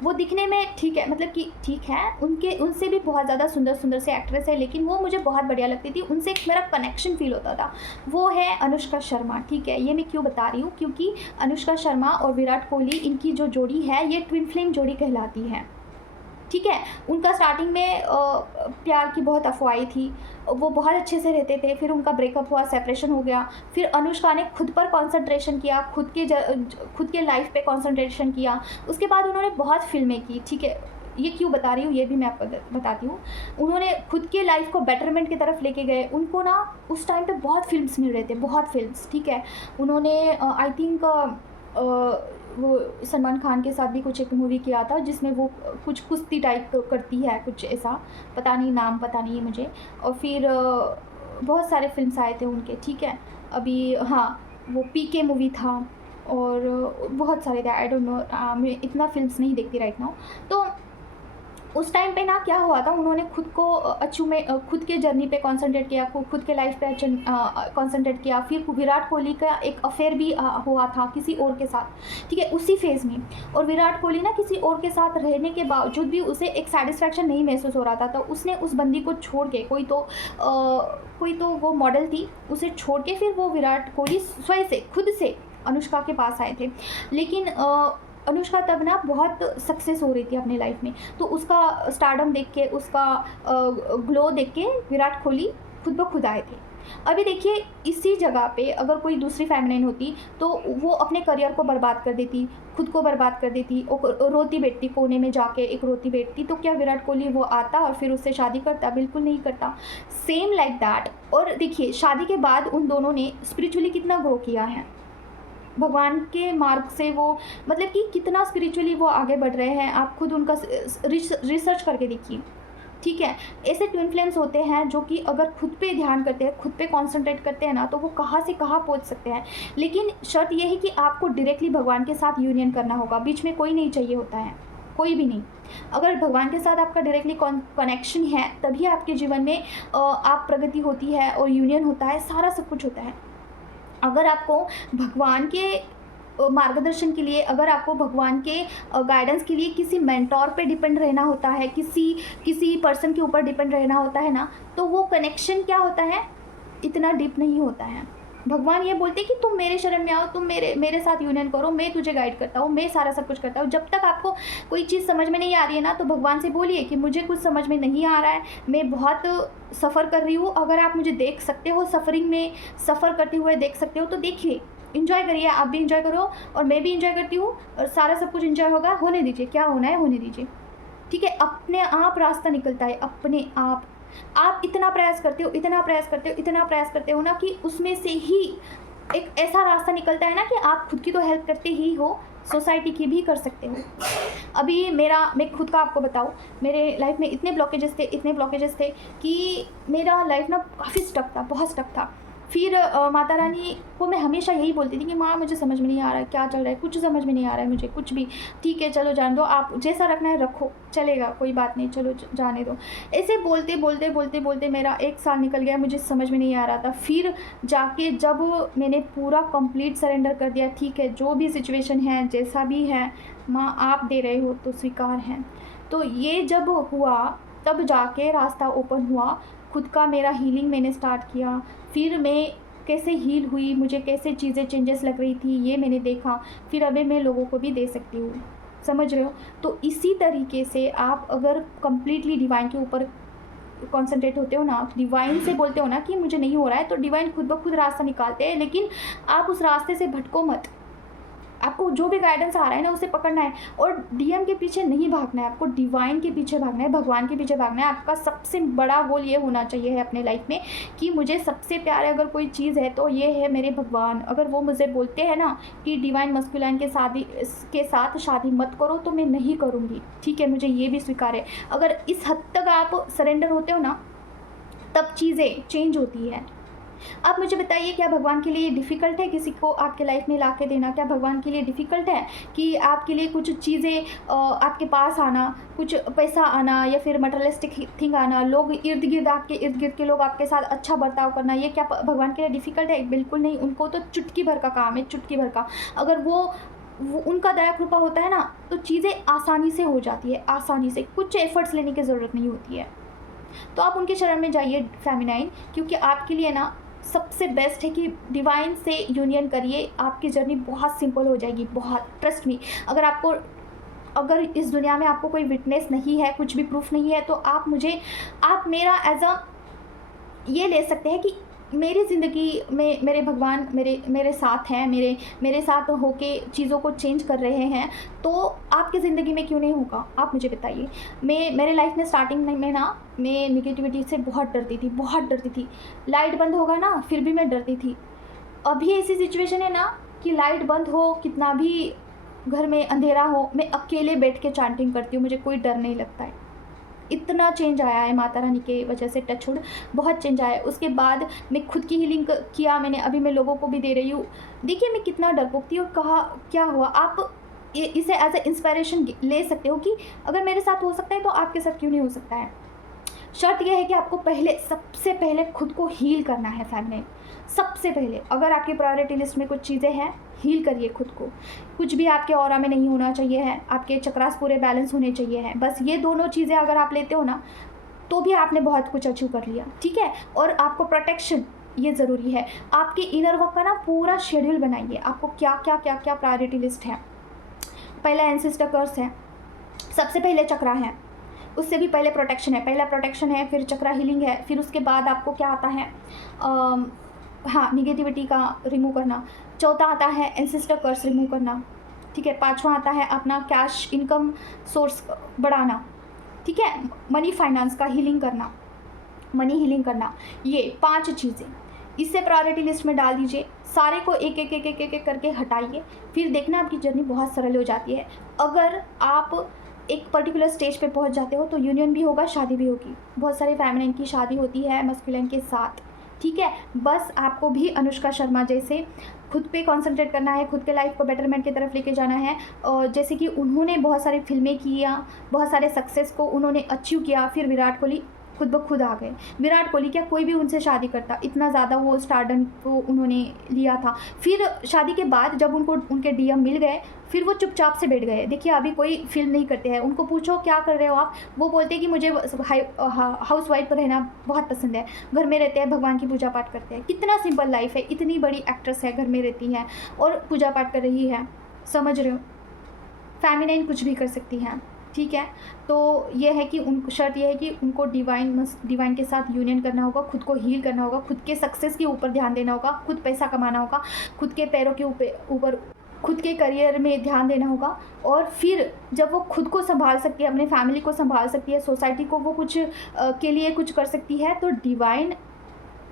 वो दिखने में ठीक है, मतलब कि ठीक है, उनसे भी बहुत ज़्यादा सुंदर से एक्ट्रेस है, लेकिन वो मुझे बहुत बढ़िया लगती थी, उनसे एक मेरा कनेक्शन फील होता था। वो है अनुष्का शर्मा, ठीक है। ये मैं क्यों बता रही हूँ, क्योंकि अनुष्का शर्मा और विराट कोहली, इनकी जो जोड़ी है ये ट्विन फ्लेम जोड़ी कहलाती है, ठीक है। उनका स्टार्टिंग में प्यार की बहुत अफवाहें थी, वो बहुत अच्छे से रहते थे, फिर उनका ब्रेकअप हुआ, सेपरेशन हो गया, फिर अनुष्का ने खुद पर कंसंट्रेशन किया, खुद के लाइफ पे कंसंट्रेशन किया। उसके बाद उन्होंने बहुत फिल्में की, ठीक है। ये क्यों बता रही हूँ ये भी मैं आपको बताती हूँ। उन्होंने खुद के लाइफ को बेटरमेंट की तरफ लेके गए। उनको ना उस टाइम पे बहुत फिल्म्स मिल रहे थे, बहुत फिल्म्स, ठीक है। उन्होंने आई थिंक वो सलमान खान के साथ भी कुछ एक मूवी किया था, जिसमें वो कुछ कुश्ती टाइप करती है, कुछ ऐसा, पता नहीं, नाम पता नहीं है मुझे। और फिर बहुत सारे फिल्म्स आए थे उनके, ठीक है। अभी हाँ, वो पीके मूवी था, और बहुत सारे थे, आई डोंट नो, मैं इतना फिल्म्स नहीं देखती राइट नाउ। तो उस टाइम पे ना क्या हुआ था, उन्होंने खुद को खुद के जर्नी पे कंसंट्रेट किया, खुद के लाइफ पे कंसंट्रेट किया। फिर विराट कोहली का एक अफेयर भी हुआ था किसी और के साथ, ठीक है, उसी फेज़ में। और विराट कोहली ना किसी और के साथ रहने के बावजूद भी उसे एक सेटिस्फैक्शन नहीं महसूस हो रहा था, तो उसने उस बंदी को छोड़ के, कोई तो वो मॉडल थी, उसे छोड़ के फिर वो विराट कोहली स्वयं से, खुद से अनुष्का के पास आए थे। लेकिन अनुष्का तब ना बहुत सक्सेस हो रही थी अपने लाइफ में, तो उसका स्टारडम देख के, उसका ग्लो देख के विराट कोहली खुद ब खुद आए थे। अभी देखिए, इसी जगह पे अगर कोई दूसरी फेमिनाइन होती तो वो अपने करियर को बर्बाद कर देती, खुद को बर्बाद कर देती, रोती बैठती कोने में जाके, एक रोती बैठती। तो क्या विराट कोहली वो आता और फिर उससे शादी करता? बिल्कुल नहीं करता। Same like that. और देखिए, शादी के बाद उन दोनों ने स्पिरिचुअली कितना ग्रो किया है, भगवान के मार्ग से वो, मतलब कि कितना स्पिरिचुअली वो आगे बढ़ रहे हैं। आप खुद उनका रिसर्च करके देखिए, ठीक है। ऐसे ट्विन फ्लेम्स होते हैं जो कि अगर खुद पे ध्यान करते हैं, खुद पे कंसंट्रेट करते हैं ना, तो वो कहाँ से कहाँ पहुँच सकते हैं। लेकिन शर्त ये है कि आपको डायरेक्टली भगवान के साथ यूनियन करना होगा, बीच में कोई नहीं चाहिए होता है, कोई भी नहीं। अगर भगवान के साथ आपका डायरेक्टली कनेक्शन है, तभी आपके जीवन में आप प्रगति होती है और यूनियन होता है, सारा सब कुछ होता है। अगर आपको भगवान के मार्गदर्शन के लिए, अगर आपको भगवान के गाइडेंस के लिए किसी मेंटोर पे डिपेंड रहना होता है, किसी पर्सन के ऊपर डिपेंड रहना होता है ना, तो वो कनेक्शन क्या होता है, इतना डीप नहीं होता है। भगवान ये बोलते हैं कि तुम मेरे शरण में आओ, तुम मेरे साथ यूनियन करो, मैं तुझे गाइड करता हूँ, मैं सारा सब कुछ करता हूँ। जब तक आपको कोई चीज़ समझ में नहीं आ रही है ना, तो भगवान से बोलिए कि मुझे कुछ समझ में नहीं आ रहा है, मैं बहुत सफ़र कर रही हूँ। अगर आप मुझे देख सकते हो सफ़रिंग में, सफ़र करते हुए देख सकते हो तो देखिए, इन्जॉय करिए, आप भी इन्जॉय करो और मैं भी इन्जॉय करती हूँ, और सारा सब कुछ इन्जॉय होगा। होने दीजिए, क्या होना है होने दीजिए, ठीक है। अपने आप रास्ता निकलता है, अपने आप इतना प्रयास करते हो, इतना प्रयास करते हो, इतना प्रयास करते हो ना, कि उसमें से ही एक ऐसा रास्ता निकलता है ना कि आप खुद की तो हेल्प करते ही हो, सोसाइटी की भी कर सकते हो। अभी मैं खुद का आपको बताऊँ, मेरे लाइफ में इतने ब्लॉकेजेस थे कि मेरा लाइफ ना काफ़ी स्टक था, बहुत स्टक था। फिर माता रानी को मैं हमेशा यही बोलती थी कि माँ मुझे समझ में नहीं आ रहा है क्या चल रहा है, कुछ समझ में नहीं आ रहा है मुझे कुछ भी। ठीक है चलो जान दो, आप जैसा रखना है रखो, चलेगा, कोई बात नहीं, चलो जाने दो। ऐसे बोलते मेरा 1 साल निकल गया, मुझे समझ में नहीं आ रहा था। फिर जाके जब मैंने पूरा कंप्लीट सरेंडर कर दिया, ठीक है जो भी सिचुएशन है, जैसा भी है माँ आप दे रहे हो तो स्वीकार है, तो ये जब हुआ तब जाके रास्ता ओपन हुआ। खुद का मेरा हीलिंग मैंने स्टार्ट किया, फिर मैं कैसे हील हुई, मुझे कैसे चीज़ें चेंजेस लग रही थी ये मैंने देखा, फिर अभी मैं लोगों को भी दे सकती हूँ, समझ रहे हो। तो इसी तरीके से आप अगर कम्प्लीटली डिवाइन के ऊपर कॉन्सेंट्रेट होते हो ना, डिवाइन से बोलते हो ना कि मुझे नहीं हो रहा है, तो डिवाइन खुद ब खुद रास्ता निकालते हैं। लेकिन आप उस रास्ते से भटको मत, आपको जो भी गाइडेंस आ रहा है ना उसे पकड़ना है, और डीएम के पीछे नहीं भागना है, आपको डिवाइन के पीछे भागना है, भगवान के पीछे भागना है। आपका सबसे बड़ा गोल ये होना चाहिए है अपने लाइफ में कि मुझे सबसे प्यारे अगर कोई चीज़ है तो ये है मेरे भगवान। अगर वो मुझे बोलते हैं ना कि डिवाइन मस्कुलाइन के साथ शादी मत करो, तो मैं नहीं करूँगी, ठीक है, मुझे ये भी स्वीकार है। अगर इस हद तक आप सरेंडर होते हो ना, तब चीज़ें चेंज होती है। आप मुझे बताइए, क्या भगवान के लिए डिफ़िकल्ट है किसी को आपके लाइफ में ला के देना? क्या भगवान के लिए डिफ़िकल्ट है कि आपके लिए कुछ चीज़ें आपके पास आना, कुछ पैसा आना, या फिर मटेरियलिस्टिक थिंग आना, लोग आपके इर्द गिर्द के लोग आपके साथ अच्छा बर्ताव करना, ये क्या भगवान के लिए डिफ़िकल्ट है? बिल्कुल नहीं, उनको तो चुटकी भर का काम है, चुटकी भर का। अगर वो उनका दया कृपा होता है ना, तो चीज़ें आसानी से हो जाती है, आसानी से, कुछ एफर्ट्स लेने की ज़रूरत नहीं होती है। तो आप उनके शरण में जाइए फेमिनाइन, क्योंकि आपके लिए ना सबसे बेस्ट है कि डिवाइन से यूनियन करिए, आपकी जर्नी बहुत सिंपल हो जाएगी, बहुत, ट्रस्ट मी। अगर इस दुनिया में आपको कोई विटनेस नहीं है, कुछ भी प्रूफ नहीं है, तो आप मेरा एज अ ये ले सकते हैं कि मेरी ज़िंदगी में मेरे भगवान मेरे साथ हैं, मेरे साथ होके चीज़ों को चेंज कर रहे हैं, तो आपकी ज़िंदगी में क्यों नहीं होगा? आप मुझे बताइए। मेरे लाइफ में स्टार्टिंग में ना, मैं निगेटिविटी से बहुत डरती थी। लाइट बंद होगा ना, फिर भी मैं डरती थी। अभी ऐसी सिचुएशन है ना कि लाइट बंद हो, कितना भी घर में अंधेरा हो, मैं अकेले बैठ के चैंटिंग करती हूँ, मुझे कोई डर नहीं लगता है। इतना चेंज आया है माता रानी के वजह से, टचवुड बहुत चेंज आया है। उसके बाद मैं खुद की हीलिंग किया मैंने, अभी मैं लोगों को भी दे रही हूँ। देखिए मैं कितना डरपोक थी और कहा क्या हुआ। आप इसे एज ए इंस्पायरेशन ले सकते हो कि अगर मेरे साथ हो सकता है तो आपके साथ क्यों नहीं हो सकता है। शर्त यह है कि आपको सबसे पहले खुद को हील करना है फैमिली। सबसे पहले अगर आपकी प्रायोरिटी लिस्ट में कुछ चीज़ें हैं, हील करिए खुद को। कुछ भी आपके ऑरा में नहीं होना चाहिए है, आपके चक्रास पूरे बैलेंस होने चाहिए हैं। बस ये दोनों चीज़ें अगर आप लेते हो ना, तो भी आपने बहुत कुछ अचीव कर लिया, ठीक है। और आपको प्रोटेक्शन ये ज़रूरी है। आपके इनर वर्क का ना पूरा शेड्यूल बनाइए, आपको क्या क्या प्रायोरिटी लिस्ट है। पहला एंसेस्टर कर्स है, सबसे पहले चक्रा है, उससे भी पहले प्रोटेक्शन है। पहला प्रोटेक्शन है, फिर चक्रा हीलिंग है, फिर उसके बाद आपको क्या आता है, हाँ, निगेटिविटी का रिमूव करना। चौथा आता है एंसेस्टर कर्स रिमूव करना, ठीक है। पांचवा आता है अपना कैश इनकम सोर्स बढ़ाना, ठीक है। मनी फाइनेंस का हीलिंग करना, मनी हीलिंग करना। ये 5 चीज़ें इससे प्रायोरिटी लिस्ट में डाल दीजिए। सारे को एक एक करके हटाइए, फिर देखना आपकी जर्नी बहुत सरल हो जाती है। अगर आप एक पर्टिकुलर स्टेज पे पहुंच जाते हो तो यूनियन भी होगा, शादी भी होगी। बहुत सारे फेमिनिन की शादी होती है मस्कुलिन के साथ, ठीक है। बस आपको भी अनुष्का शर्मा जैसे खुद पे कंसंट्रेट करना है, खुद के लाइफ को बेटरमेंट की तरफ लेके जाना है। और जैसे कि उन्होंने बहुत सारी फिल्में किया, बहुत सारे सक्सेस को उन्होंने अचीव किया। फिर विराट कोहली खुद ब खुद आ गए। विराट कोहली, क्या कोई भी उनसे शादी करता? इतना ज़्यादा वो स्टारडम को उन्होंने लिया था। फिर शादी के बाद जब उनको उनके डीएम मिल गए, फिर वो चुपचाप से बैठ गए। देखिए अभी कोई फिल्म नहीं करते हैं, उनको पूछो क्या कर रहे हो आप, वो बोलते हैं कि मुझे हाउस वाइफ रहना बहुत पसंद है, घर में रहते हैं, भगवान की पूजा पाठ करते हैं। कितना सिंपल लाइफ है, इतनी बड़ी एक्ट्रेस है, घर में रहती है और पूजा पाठ कर रही है, समझ रहे हो? फेमिनाइन कुछ भी कर सकती हैं, ठीक है। तो ये है कि उन शर्त ये है कि उनको डिवाइन के साथ यूनियन करना होगा, खुद को हील करना होगा, खुद के सक्सेस के ऊपर ध्यान देना होगा, खुद पैसा कमाना होगा, खुद के पैरों के ऊपर खुद के करियर में ध्यान देना होगा। और फिर जब वो खुद को संभाल सकती है, अपने फैमिली को संभाल सकती है, सोसाइटी को वो कुछ के लिए कुछ कर सकती है, तो डिवाइन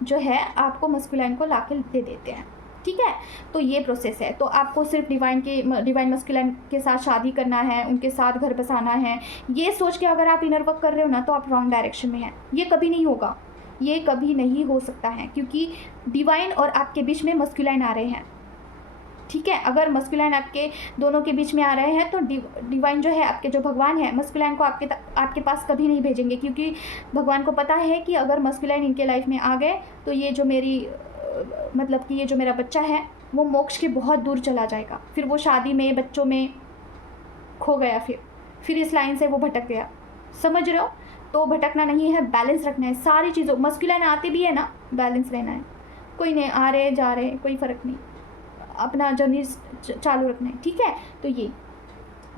जो है आपको मस्कुलाइन को ला के दे देते हैं, ठीक है। तो ये प्रोसेस है। तो आपको सिर्फ डिवाइन मस्कुलाइन के साथ शादी करना है, उनके साथ घर बसाना है, ये सोच के अगर आप इनर वर्क कर रहे हो ना, तो आप रॉन्ग डायरेक्शन में हैं। ये कभी नहीं होगा, ये कभी नहीं हो सकता है, क्योंकि डिवाइन और आपके बीच में मस्कुलाइन आ रहे हैं, ठीक है। अगर मस्कुलाइन आपके दोनों के बीच में आ रहे हैं तो डिवाइन जो है, आपके जो भगवान है, मस्कुलाइन को आपके पास कभी नहीं भेजेंगे, क्योंकि भगवान को पता है कि अगर मस्कुलाइन इनके लाइफ में आ गए तो ये जो मतलब कि ये जो मेरा बच्चा है वो मोक्ष के बहुत दूर चला जाएगा, फिर वो शादी में, बच्चों में खो गया, फिर इस लाइन से वो भटक गया, समझ रहे हो? तो भटकना नहीं है, बैलेंस रखना है सारी चीज़ों। मस्कुलाइन आते भी है ना, बैलेंस रहना है, कोई नहीं आ रहे जा रहे, कोई फ़र्क नहीं, अपना जर्नी चालू रखना है, ठीक है। तो ये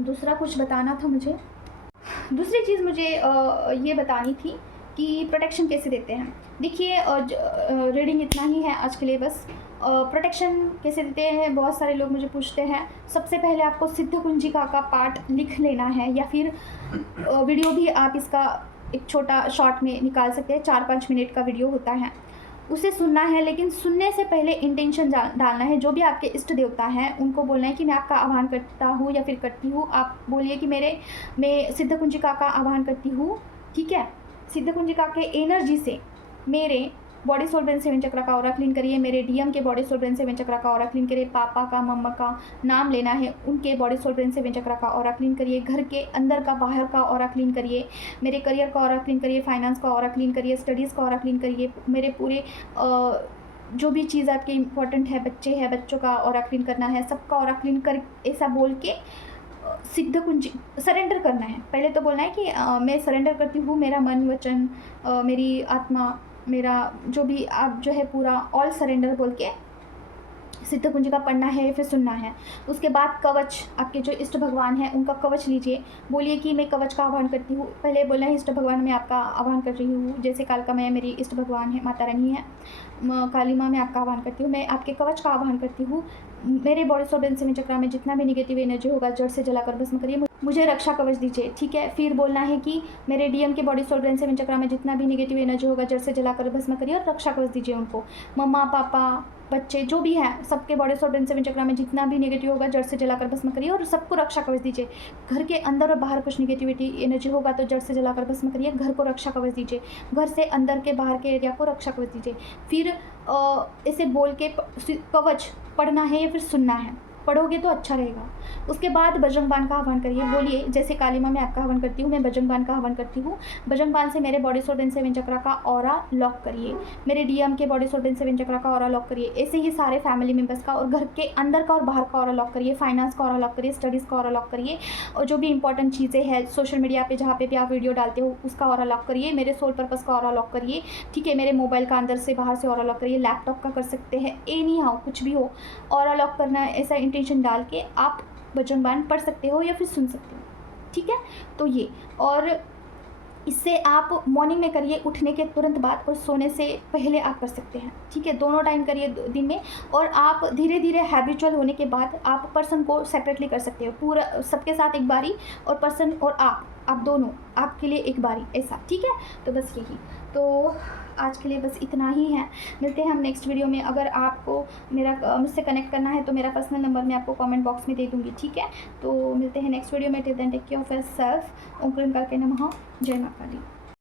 दूसरा कुछ बताना था मुझे। दूसरी चीज़ मुझे ये बतानी थी कि प्रोटेक्शन कैसे देते हैं। देखिए रीडिंग इतना ही है आज के लिए बस। प्रोटेक्शन कैसे देते हैं, बहुत सारे लोग मुझे पूछते हैं। सबसे पहले आपको सिद्ध कुंजिका का पार्ट लिख लेना है, या फिर वीडियो भी आप इसका एक छोटा शॉर्ट में निकाल सकते हैं, 4-5 मिनट का वीडियो होता है, उसे सुनना है। लेकिन सुनने से पहले इंटेंशन डालना है। जो भी आपके इष्ट देवता हैं उनको बोलना है कि मैं आपका आह्वान करता हूँ या फिर करती हूँ। आप बोलिए कि मैं सिद्ध कुंजिका का आह्वान करती हूँ, ठीक है। सिद्ध कुंजिका के एनर्जी से मेरे बॉडी सोल ब्रेन सेवन चक्र का ऑरा क्लीन करिए, मेरे डीएम के बॉडी सोल ब्रेन सेवन चक्र का ऑरा क्लीन करिए, पापा का, मम्मा का नाम लेना है, उनके बॉडी सोल ब्रेन सेवन चक्र का ऑरा क्लीन करिए, घर के अंदर का बाहर का ऑरा क्लीन करिए, मेरे करियर का ऑरा क्लीन करिए, फाइनेंस का ऑरा क्लीन करिए, स्टडीज़ का ऑरा क्लीन करिए, मेरे पूरे जो भी चीज़ आपके इंपॉर्टेंट है, बच्चे हैं, बच्चों का ऑरा क्लीन करना है, सबका ऑरा क्लीन कर, ऐसा बोल के सिद्ध कुंजी सरेंडर करना है। पहले तो बोलना है कि मैं सरेंडर करती हूँ, मेरा मन, वचन, मेरी आत्मा, मेरा जो भी आप जो है पूरा ऑल सरेंडर बोल के सिद्ध कुंजिका पढ़ना है, फिर सुनना है। उसके बाद कवच, आपके जो इष्ट भगवान हैं उनका कवच लीजिए, बोलिए कि मैं कवच का आह्वान करती हूँ। पहले बोलना है इष्ट भगवान मैं आपका आह्वान कर रही हूँ, जैसे कालका मैया मेरी इष्ट भगवान है, माता रानी है, काली माँ मैं आपका आह्वान करती हूँ, मैं आपके कवच का आह्वान करती हूँ। मेरे बॉडी सोल ब्रेन सेवन चक्र में जितना भी निगेटिव एनर्जी होगा जड़ से जलाकर भस्म करिए, मुझे रक्षा कवच दीजिए, ठीक है। फिर बोलना है कि मेरे डीएम के बॉडी सोल ब्रेन सेवन चक्र में जितना भी निगेटिव एनर्जी होगा जड़ से जलाकर भस्म करिए और रक्षा कवच दीजिए उनको। मम्मा, पापा, बच्चे जो भी हैं, सबके बॉडी सोल ब्रेन सेवन चक्र में जितना भी नेगेटिव होगा जड़ से जलाकर भस्म करिए और सबको रक्षा कवच दीजिए। घर के अंदर और बाहर कुछ निगेटिविटी एनर्जी होगा तो जड़ से जलाकर भस्म करिए, घर को रक्षा कवच दीजिए, घर से अंदर के बाहर के एरिया को रक्षा कवच दीजिए। फिर इसे बोल के कवच पढ़ना है या फिर सुनना है, पढ़ोगे तो अच्छा रहेगा। उसके बाद बजरंग बाण का आह्वान करिए, बोलिए जैसे काली माँ मैं आपका आह्वान करती हूँ, मैं बजरंग बाण का आह्वान करती हूँ। बजरंग बाण से मेरे बॉडी सोल ब्रेन सेवन चक्र का ऑरा लॉक करिए, मेरे डीएम के बॉडी सोल ब्रेन सेवन चक्र का ऑरा लॉक करिए। ऐसे ही सारे फैमिली मेम्बर्स का और घर के अंदर का और बाहर का ऑरा लॉक करिए, फाइनेंस का ऑरा लॉक करिए, स्टडीज़ का ऑरा लॉक करिए, और जो भी इंपॉर्टेंट चीज़ें हैं सोशल मीडिया पे जहाँ पे भी आप वीडियो डालते हो उसका ऑरा लॉक करिए। मेरे सोल पर्पस का ऑरा लॉक करिए, ठीक है। मेरे मोबाइल का अंदर से बाहर से ऑरा लॉक करिए, लैपटॉप का कर सकते हैं, एनी हाउ कुछ भी हो, ऑरा लॉक करना है। ऐसा इंटेंशन डाल के आप बजरंग बाण पढ़ सकते हो या फिर सुन सकते हो, ठीक है। तो ये, और इससे आप मॉर्निंग में करिए, उठने के तुरंत बाद, और सोने से पहले आप कर सकते हैं, ठीक है। दोनों टाइम करिए दिन में, और आप धीरे धीरे हैबिचुअल होने के बाद आप पर्सन को सेपरेटली कर सकते हो, पूरा सबके साथ एक बारी, और पर्सन और आप दोनों आपके लिए एक बारी, ऐसा, ठीक है। तो बस यही, तो आज के लिए बस इतना ही है। मिलते हैं हम नेक्स्ट वीडियो में। अगर आपको मुझसे कनेक्ट करना है तो मेरा पर्सनल नंबर मैं आपको कमेंट बॉक्स में दे दूँगी, ठीक है। तो मिलते हैं नेक्स्ट वीडियो में। Till then take care of yourself. ओम क्लीम करके नमः। जय माता दी।